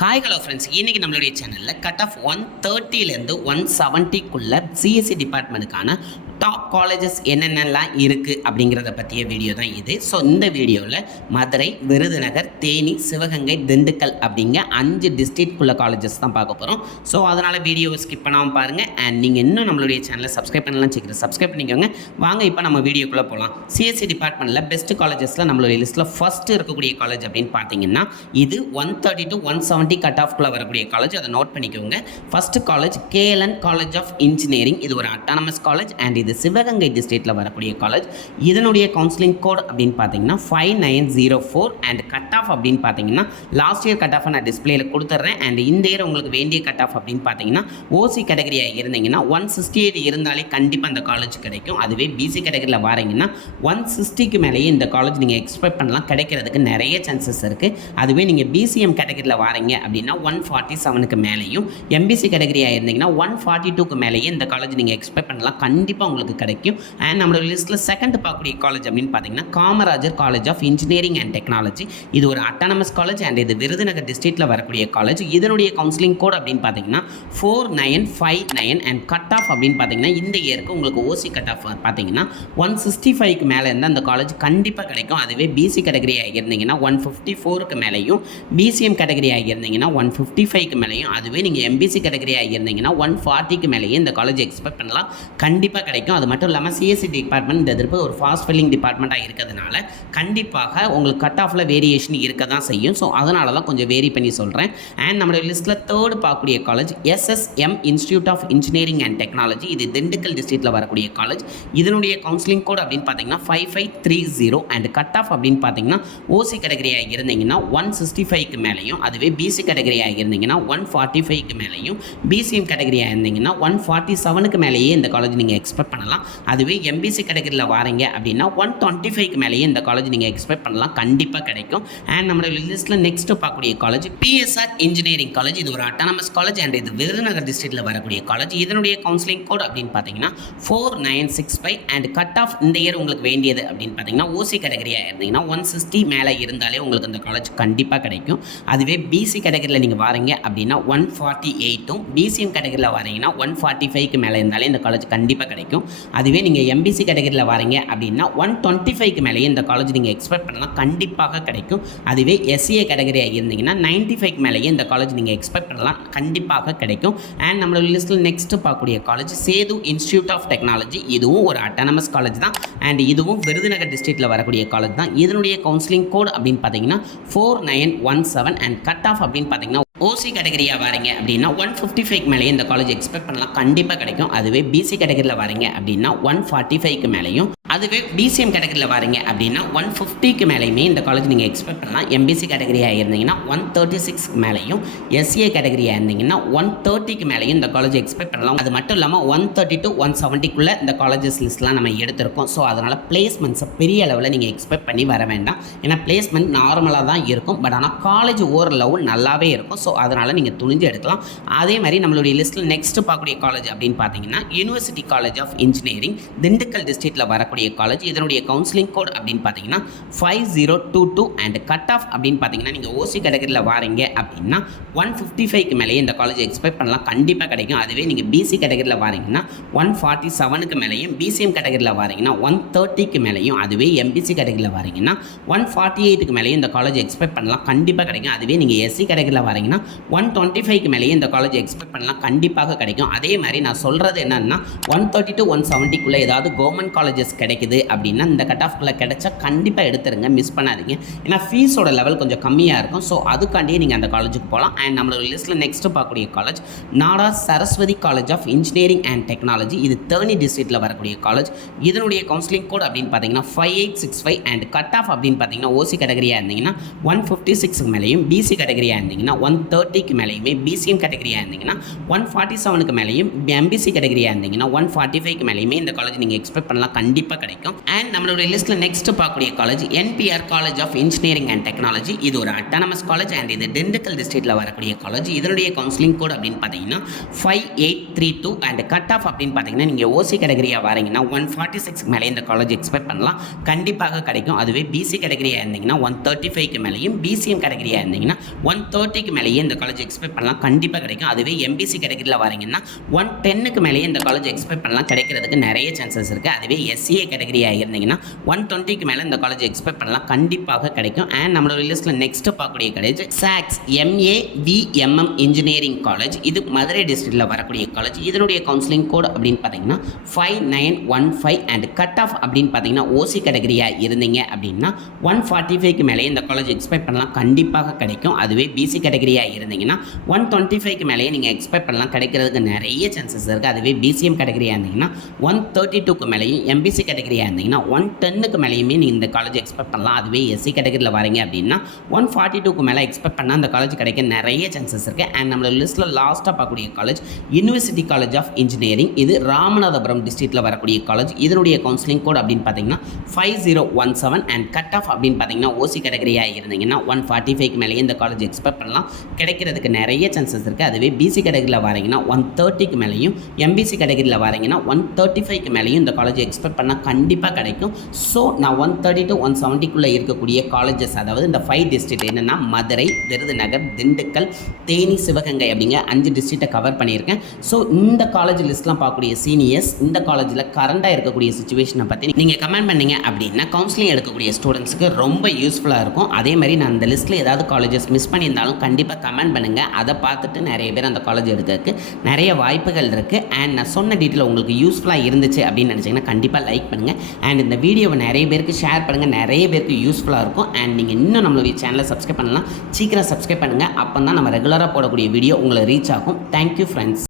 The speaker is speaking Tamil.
ஹாய் ஹலோ ஃப்ரெண்ட்ஸ், இன்றைக்கி நம்மளுடைய சேனலில் கட் ஆஃப் 130லேருந்து 170க்குள்ளே சிஎஸ்சி டிபார்ட்மெண்ட்டுக்கான டாப் காலேஜஸ் என்னென்னலாம் இருக்குது அப்படிங்கிறத பற்றிய வீடியோ தான் இது. ஸோ இந்த வீடியோவில் மதுரை, விருதுநகர், தேனி, சிவகங்கை, திண்டுக்கல் அப்படிங்க 5 டிஸ்ட்ரிக்ட்குள்ள காலேஜஸ் தான் பார்க்க போகிறோம். ஸோ அதனால் வீடியோவை ஸ்கிப் பண்ணாமல் பாருங்கள். அண்ட் நீங்கள் இன்னும் நம்மளுடைய சேனலை சப்ஸ்கிரைப் பண்ணலாம் சப்ஸ்கிரைப் பண்ணிக்கோங்க. வாங்க இப்போ நம்ம வீடியோக்குள்ளே போகலாம். சிஎஸ்சி டிபார்ட்மெண்ட்டில் பெஸ்ட் காலேஜஸில் நம்மளுடைய லிஸ்ட்டில் ஃபஸ்ட்டு இருக்கக்கூடிய காலேஜ் அப்படின்னு பார்த்தீங்கன்னா இது 130 to 170 கட் ஆஃப்குள்ளே வரக்கூடிய காலேஜ். அதை நோட் பண்ணிக்கோங்க. First college KLN college of engineering. இது ஒரு அட்டானமஸ் காலேஜ் அண்ட் இது சிவகங்கை டிஸ்ட்ரிக்டில் வரக்கூடிய காலேஜ். இதனுடைய கவுன்சிலிங் கோட் அப்படின்னு பார்த்தீங்கன்னா 5904 அண்ட் கட் ஆஃப் அப்படின்னு பார்த்தீங்கன்னா லாஸ்ட் இயர் கட் ஆஃப் நான் டிஸ்பிளேல கொடுத்துட்றேன். அண்ட் இந்த இயர் உங்களுக்கு வேண்டிய கட் ஆஃப் அப்படின்னு பார்த்தீங்கன்னா ஓசி கேட்டகரியாக இருந்தீங்கன்னா 168 இருந்தாலே கண்டிப்பாக அந்த காலேஜ் கிடைக்கும். அதுவே பிசி கேட்டகரியில் வாரீங்கன்னா 160க்கு மேலேயே இந்த காலேஜ் நீங்கள் எக்ஸ்பெக்ட் பண்ணலாம், கிடைக்கிறதுக்கு நிறைய சான்சஸ் இருக்குது. அதுவே நீங்கள் பிசிஎம் கேட்டகரியில் வாரீங்க அப்படின்னா 147க்கு மேலேயும், எம்பிசி கேட்டகரியாக இருந்தீங்கன்னா 142க்கு மேலேயே இந்த காலேஜ் நீங்கள் எக்ஸ்பெக்ட் பண்ணலாம், கண்டிப்பாக உங்களுக்கு கிடைக்கும். அண்ட் நம்மளோட லிஸ்ட்டில் செகண்ட் பார்க்கக்கூடிய காலேஜ் அப்படின்னு பார்த்தீங்கன்னா Kamarajar college of engineering and technology. இது ஒரு அட்டானமஸ் காலேஜ் அண்ட் இது விருதுநகர் டிஸ்ட்ரிக்டில் வரக்கூடிய காலேஜ். இதனுடைய கவுன்சிலிங் கோட் அப்படின்னு பார்த்தீங்கன்னா 4959 அண்ட் கட் ஆஃப் அப்படின்னு பார்த்தீங்கன்னா இந்த இயருக்கு உங்களுக்கு ஓசி கட் ஆஃப் பார்த்தீங்கன்னா 165க்கு மேலே இருந்தால் அந்த காலேஜ் கண்டிப்பாக கிடைக்கும். அதுவே பிசி கேட்டகரியாக இருந்தீங்கன்னா 154க்கு மேலேயும், பிசிஎம் கேட்டகரியாக இருந்தீங்கன்னா 155க்கு மேலேயும், அதுவே நீங்கள் எம்பிசி கேட்டகரியாக இருந்தீங்கன்னா 140க்கு மேலேயே இந்த காலேஜ் எக்ஸ்பெக்ட் பண்ணலாம், கண்டிப்பாக கிடைக்கும். அது மட்டும் இல்லாமல் சிஎஸ்சி டிபார்ட்மெண்ட் இந்த எதிர்ப்பு ஒரு ஃபாஸ்ட் ஃபில்லிங் டிபார்ட்மெண்ட்டாக இருக்கிறதுனால கண்டிப்பாக உங்களுக்கு கட் ஆஃபில் வேரியேஷன் இருக்க தான் செய்யும். ஸோ அதனால தான் கொஞ்சம் வேரி பண்ணி சொல்கிறேன். அண்ட் நம்மளுடைய லிஸ்ட்டில் தேர்டு பார்க்கக்கூடிய college SSM institute of engineering and technology. இது திண்டுக்கல் டிஸ்ட்ரிக்டில் வரக்கூடிய காலேஜ். இதனுடைய கவுன்சிலிங் கோட் அப்படின்னு பார்த்தீங்கன்னா 5530 அண்ட் கட் ஆஃப் அப்படின்னு பார்த்தீங்கன்னா ஓசி கேட்டகரியாக இருந்தீங்கன்னா 165க்கு மேலேயும், அதுவே பிசி கேட்டகரியாக இருந்தீங்கன்னா 145க்கு மேலேயும், பிசிஎம் கேட்டகரியாக இருந்தீங்கன்னா 147க்கு மேலேயே இந்த காலேஜ் நீங்கள் எக்ஸ்பெக்ட் பண்ணலாம். அதுவே எம்பிசி கேட்டகரியில் வாரீங்க அப்படின்னா 125க்கு மேலேயே இந்த காலேஜ் நீங்கள் எக்ஸ்பெக்ட் பண்ணலாம், கண்டிப்பாக கிடைக்கும். அண்ட் நம்மளோட லிஸ்ட்டில் நெக்ஸ்ட் பார்க்கக்கூடிய காலேஜ் பிஎஸ்ஆர் இன்ஜினியரிங் காலேஜ். இது ஒரு அட்டானமஸ் காலேஜ் அண்ட் இது விருதுநகர் டிஸ்ட்ரிக்டில் வரக்கூடிய காலேஜ். இதனுடைய கவுன்சிலிங் கோட் அப்படின்னு பார்த்தீங்கன்னா 4965 அண்ட் கட் ஆஃப் இந்த இயர் உங்களுக்கு வேண்டியது அப்படின்னு பார்த்தீங்கன்னா ஓசி கேட்டகரியாக இருந்தீங்கன்னா 160 மேலே இருந்தாலே உங்களுக்கு அந்த காலேஜ் கண்டிப்பாக கிடைக்கும். அதுவே பிசி கேட்டகரியில் நீங்கள் வாரீங்க அப்படின்னா 148ம், பிசிஎம் கேட்டகரியில் வாரீங்கன்னா 145க்கு மேலே இருந்தாலே இந்த காலேஜ் கண்டிப்பாக கிடைக்கும். அதுவே நீங்கள் எம்பிசி கேட்டகரியில் வாரீங்க அப்படின்னா 125க்கு மேலேயே இந்த காலேஜ் நீங்கள் எக்ஸ்பெக்ட் பண்ணலாம், கண்டிப்பாக கிடைக்கும். அதுவே எஸ்சிஏ கேட்டகரியாக இருந்தீங்கன்னா 95க்கு மேலேயே இந்த காலேஜ் நீங்கள் எக்ஸ்பெக்ட் பண்ணலாம், கண்டிப்பாக கிடைக்கும். அண்ட் நம்மளோட லிஸ்ட்டில் நெக்ஸ்ட் பார்க்கக்கூடிய college Sethu institute of technology. இதுவும் ஒரு அட்டானமஸ் காலேஜ் தான் அண்ட் இதுவும் விருதுநகர் டிஸ்ட்ரிக்டில் வரக்கூடிய காலேஜ் தான். இதனுடைய கவுன்சிலிங் கோட் அப்படின்னு பார்த்தீங்கன்னா 4917 அண்ட் கட் ஆஃப் அப்படின்னு பார்த்தீங்கன்னா ஓசி கேட்டகரியாக வாரீங்க அப்படின்னா 155க்கு மேலேயே இந்த காலேஜ் எக்ஸ்பெக்ட் பண்ணலாம், கண்டிப்பாக கிடைக்கும். அதுவே பிசி கேட்டகரியில் வாரீங்க அப்படின்னா 145க்கு மேலேயும், அதுவே பிசிஎம் கேட்டகரியில் வாரீங்க அப்படின்னா 150க்கு மேலேயுமே இந்த காலேஜ் நீங்கள் எக்ஸ்பெக்ட் பண்ணலாம். எம்பிசி கேட்டகரியாக இருந்தீங்கன்னா 136க்கு மேலேயும், எஸ்சிஏ கேட்டகரியாக இருந்தீங்கன்னா 130க்கு மேலேயும் இந்த காலேஜ் எக்ஸ்பெக்ட் பண்ணலாம். அது மட்டும் இல்லாமல் 130 to 170க்குள்ளே இந்த காலேஜஸ் லிஸ்ட்லாம் நம்ம எடுத்திருக்கோம். ஸோ அதனால் பிளேஸ்மெண்ட்ஸை பெரிய அளவில் நீங்கள் எக்ஸ்பெக்ட் பண்ணி வர வேண்டாம். ஏன்னா பிளேஸ்மெண்ட் நார்மலாக தான் இருக்கும், பட் ஆனால் காலேஜ் ஓரளவு நல்லாவே இருக்கும். ஸோ அதனால் நீங்கள் துணிஞ்சு எடுக்கலாம். அதே மாதிரி நம்மளுடைய லிஸ்ட்டில் நெக்ஸ்ட் பார்க்கக்கூடிய காலேஜ் அப்படின்னு பார்த்தீங்கன்னா university college of engineering Dindigul டிஸ்ட்ரிக்டில் வரக்கூடிய காலேஜ். இதனுடைய கவுன்சிலிங் கோட் அப்படின்னு பார்த்தீங்கன்னா 5022 அண்ட் கட் ஆஃப் அப்படின்னு பார்த்தீங்கன்னா நீங்கள் ஓசி கேட்டகரியில் வாரீங்க அப்படின்னா 155க்கு மேலேயே இந்த காலேஜ் எக்ஸ்பெக்ட் பண்ணலாம், கண்டிப்பாக கிடைக்கும். அதுவே நீங்கள் பிசி கேட்டகரியில் வாரீங்கன்னா 147க்கு மேலேயும், பிசிஎம் கேட்டகரியில் வாரீங்கன்னா 130க்கு மேலேயும், அதுவே எம்பிசி கேட்டகரியில் வாரீங்கன்னா 148க்கு மேலேயும் இந்த காலேஜ் எக்ஸ்பெக்ட் பண்ணலாம், கண்டிப்பாக கிடைக்கும். அதுவே நீங்கள் எஸ்சி கேட்டகரியில் வாரீங்கன்னா 125க்கு மேலேயே இந்த காலேஜ் எக்ஸ்பெக்ட் பண்ணலாம், கண்டிப்பாக கிடைக்கும். அதே மாதிரி நான் சொல்கிறது என்னன்னா 130 to 170க்குள்ளே ஏதாவது கவர்மெண்ட் காலேஜஸ் கிடைக்குது அப்படின்னா இந்த கட் ஆஃப்குள்ளே கிடைச்சா கண்டிப்பாக எடுத்துருங்க, மிஸ் பண்ணாதீங்க. ஏன்னா ஃபீஸோட லெவல் கொஞ்சம் கம்மியாக இருக்கும். ஸோ அதுக்காண்டியே நீங்கள் அந்த காலேஜுக்கு போகலாம். அண்ட் நம்மளோட லிஸ்ட்டில் நெக்ஸ்ட் பார்க்கக்கூடிய college Nadar Saraswathi college of engineering and technology. இது தேனி டிஸ்ட்ரிக்டில் வரக்கூடிய காலேஜ். இதனுடைய கவுன்சிலிங் கோட் அப்படின்னு பார்த்தீங்கன்னா 5865 அண்ட் கட் ஆஃப் அப்படின்னு பார்த்தீங்கன்னா ஓசி கேட்டகரியாக இருந்தீங்கன்னா 156க்கு மேலேயும், பிசி கேட்டகரியாக இருந்தீங்கன்னா 130க்கு மேலேயுமே, பிசிஎம் கேட்டகரியாக இருந்தீங்கன்னா 147க்கு மேலேயும், எம்பிசி கேட்டகரியாக இருந்தீங்கன்னா 145க்கு மேலேயுமே இந்த காலேஜ் நீங்கள் எக்ஸ்பெக்ட் பண்ணலாம், கண்டிப்பாக கிடைக்கும். அண்ட் நம்மளுடைய லிஸ்ட்டில் நெக்ஸ்ட் பார்க்கக்கூடிய college NPR college of engineering and technology. இது ஒரு அட்டானமஸ் காலேஜ் அண்ட் இது திண்டுக்கல் டிஸ்ட்ரிக்டில் வரக்கூடிய காலேஜ். இதனுடைய கவுன்சிலிங் கோட் அப்படின்னு பார்த்தீங்கன்னா 5832 அண்ட் கட் ஆஃப் அப்படின்னு பார்த்தீங்கன்னா நீங்கள் ஓசி கேட்டகரியாக வாரீங்கன்னா 146க்கு மேலே இந்த காலேஜ் எக்ஸ்பெக்ட் பண்ணலாம், கண்டிப்பாக கிடைக்கும். அதுவே பிசி கேட்டகரியாக இருந்தீங்கன்னா 135க்கு மேலேயும், பிசிஎம் கேட்டகரியாக இருந்தீங்கன்னா 130க்கு மேலேயே மேலேயே இந்த காலேஜ் எக்ஸ்பெக்ட் பண்ணலாம், கண்டிப்பாக கிடைக்கும். அதுவே எம்பிசி கேட்டகரியில் வரீங்கன்னா 110க்கு மேலேயே இந்த காலேஜ் எக்ஸ்பெக்ட் பண்ணலாம், கிடைக்கிறதுக்கு நிறைய சான்சஸ் இருக்குது. அதுவே எஸ்சிஏ கேட்டகரியாக இருந்தீங்கன்னா 120க்கு மேலே இந்த காலேஜ் எக்ஸ்பெக்ட் பண்ணலாம், கண்டிப்பாக கிடைக்கும். அண்ட் நம்மளோட லிஸ்ட்டில் நெக்ஸ்ட்டு பார்க்கக்கூடிய college socks MAVMM engineering college. இது மதுரை டிஸ்ட்ரிக்டில் வரக்கூடிய காலேஜ். இதனுடைய கவுன்சிலிங் கோட் அப்படின்னு பார்த்தீங்கன்னா 5915 அண்ட் கட் ஆஃப் அப்படின்னு பார்த்தீங்கன்னா ஓசி கேட்டகரியாக இருந்தீங்க அப்படின்னா 145க்கு மேலே இந்த காலேஜ் எக்ஸ்பெக்ட் பண்ணலாம், கண்டிப்பாக கிடைக்கும். அதுவே பிசி கேட்டகரியாக இருந்தீங்கன்னா 125க்கு மேலேயே நீங்கள் எக்ஸ்பெக்ட் பண்ணலாம், கிடைக்கிறதுக்கு நிறைய சான்சஸ் இருக்குது. அதுவே பிசிஎம் கேட்டகரியாக இருந்தீங்கன்னா 132க்கு மேலேயும், எம்பிசி கேட்டகரியாக இருந்தீங்கன்னா 110க்கு மேலேயுமே நீங்கள் இந்த காலேஜ் எக்ஸ்பெக்ட் பண்ணலாம். அதுவே எஸ்சி கேட்டகரியில் வரீங்க அப்படின்னா 142க்கு மேலே எக்ஸ்பெக்ட் பண்ணால் அந்த காலேஜ் கிடைக்க நிறைய சான்சஸ் இருக்குது. அண்ட் நம்மளோட லிஸ்ட்டில் லாஸ்ட்டாக பார்க்கக்கூடிய college university college of engineering. இது ராமநாதபுரம் டிஸ்ட்ரிக்ட்டில் வரக்கூடிய காலேஜ். இதனுடைய கவுன்சிலிங் கோட் அப்படின்னு பார்த்தீங்கன்னா 5017 அண்ட் கட் ஆஃப் அப்படின்னு பார்த்தீங்கன்னா ஓசி கேட்டகரியாக இருந்தீங்கன்னா 145க்கு மேலேயே இந்த காலேஜ் எக்ஸ்பெக்ட் பண்ணலாம், கிடைக்கிறதுக்கு நிறைய சான்சஸ் இருக்குது. அதுவே பிசி கேட்டகரியில் வரீங்கன்னா 130க்கு மேலேயும், எம்பிசி கேட்டகரியில் வரீங்கன்னா 135க்கு மேலேயும் இந்த காலேஜ் எக்ஸ்பெக்ட் பண்ணால் கண்டிப்பாக கிடைக்கும். ஸோ நான் 130 to 170க்குள்ளே இருக்கக்கூடிய காலேஜஸ், அதாவது இந்த 5 டிஸ்ட்ரிக்ட் என்னென்னா மதுரை, விருதுநகர், திண்டுக்கல், தேனி, சிவகங்கை அப்படிங்கிற 5 டிஸ்ட்ரிக்ட்டை கவர் பண்ணியிருக்கேன். ஸோ இந்த காலேஜ் லிஸ்ட்லாம் பார்க்கக்கூடிய சீனியர்ஸ் இந்த காலேஜில் கரண்டாக இருக்கக்கூடிய சுச்சுவேஷனை பற்றி நீங்கள் கமெண்ட் பண்ணீங்க அப்படின்னா கவுன்சிலிங் எடுக்கக்கூடிய ஸ்டூடெண்ட்ஸுக்கு ரொம்ப யூஸ்ஃபுல்லாக இருக்கும். அதே மாதிரி நான் அந்த லிஸ்ட்டில் ஏதாவது காலேஜஸ் மிஸ் பண்ணியிருந்தாலும் கண்டிப்பாக கமெண்ட் பண்ணுங்கள். அதை பார்த்துட்டு நிறைய பேர் அந்த காலேஜ் எடுக்கிறதுக்கு நிறைய வாய்ப்புகள் இருக்குது. அண்ட் நான் சொன்ன டீட்டெயில் உங்களுக்கு யூஸ்ஃபுல்லாக இருந்துச்சு அப்படின்னு நினச்சிங்கன்னா கண்டிப்பாக லைக் பண்ணுங்கள். அண்ட் இந்த வீடியோவை நிறைய பேருக்கு ஷேர் பண்ணுங்கள், நிறைய பேருக்கு யூஸ்ஃபுல்லாக இருக்கும். அண்ட் நீங்கள் இன்னும் நம்மளுடைய சேனலை சப்ஸ்கிரைப் பண்ணலாம், சீக்கிரம் சப்ஸ்கிரைப் பண்ணுங்கள். அப்போ தான் நம்ம ரெகுலராக போடக்கூடிய வீடியோ உங்களை ரீச் ஆகும். Thank you friends.